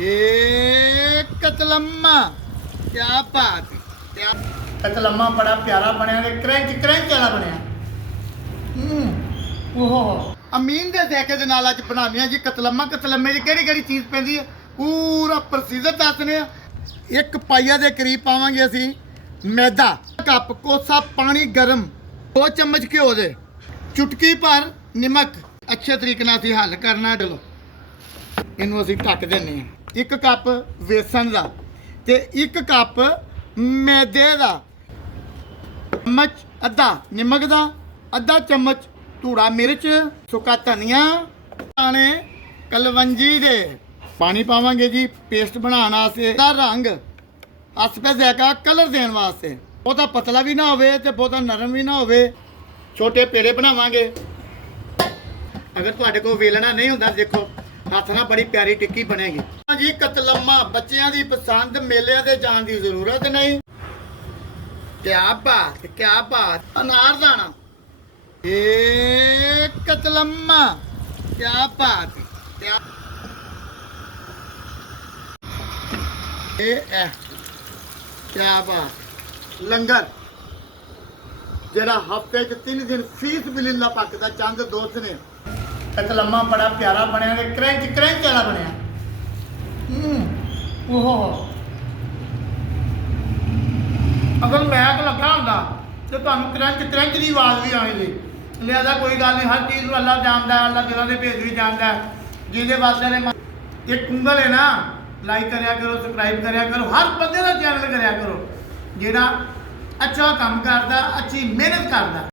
ये कतलम्मा क्या बात क्या कतलम्मा बड़ा प्यारा बनया ते क्रंच क्रंच वाला बनया। ओहो अमीन दे ज़ायके दे नाल अज बनाने जी कतलम्मा। कतलम्मे च केड़ी केड़ी चीज़ पैंदी है पूरा प्रोसीजर दसने। एक पाइया दे करीब पावांगे असी मैदा, कप कोसा पानी गर्म, 2 चम्मच घ्यो दे, चुटकी भर नमक। अच्छे तरीके नाल असी हल करना। चलो इनू असी ढक देने। 1 कप बेसन का ते 1 कप मैदे का, चम्मच अद्धा नमक का, अद्धा चम्मच धूड़ा मिर्च, सुक्का धनिया, दाने कलवंजी दे। पानी पावांगे जी पेस्ट बनाने वास्ते, रंग हस पे जायका कलर देने वास्ते। बहुता पतला भी ना होवे ते बहुता नरम भी ना होवे। छोटे पेड़े बनावांगे। अगर तुहाडे कोल वेलना नहीं होंदा देखो हथ नाल बड़ी प्यारी टिक्की बनेगी जी। कतलम्मा बच्चों की पसंद, मेले से जाने की जरूरत नहीं। क्या बात क्या बात। अनारदाना ये कतलम्मा क्या बात क्या क्या बात। लंगर जरा हफ्ते 3 दिन फीस बिलिल्ला पकता। चंद दोस्त ने कतलम्मा बड़ा प्यारा बनया ते क्रंच क्रंच वाला बनया। ओहो अगर मैक लगा होंदा तो तुहानू क्रंच क्रंच की आवाज़ भी आनी थी। लिहाजा कोई गल नहीं, हर चीज़ अल्लाह जानता है, अल्लाह दिलों के भेद भी जानता है। जिहदे वास्ते एक कुंगल है ना, लाइक करया करो, सबसक्राइब करया करो, हर बंदे का चैनल करया करो जिहड़ा अच्छा काम करदा, अच्छी मेहनत करदा।